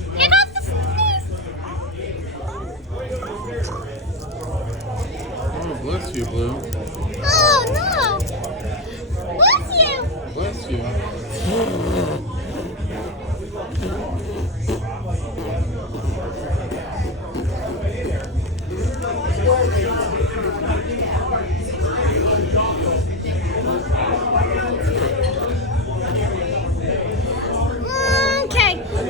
You got the sneeze. Oh, bless you, Blue.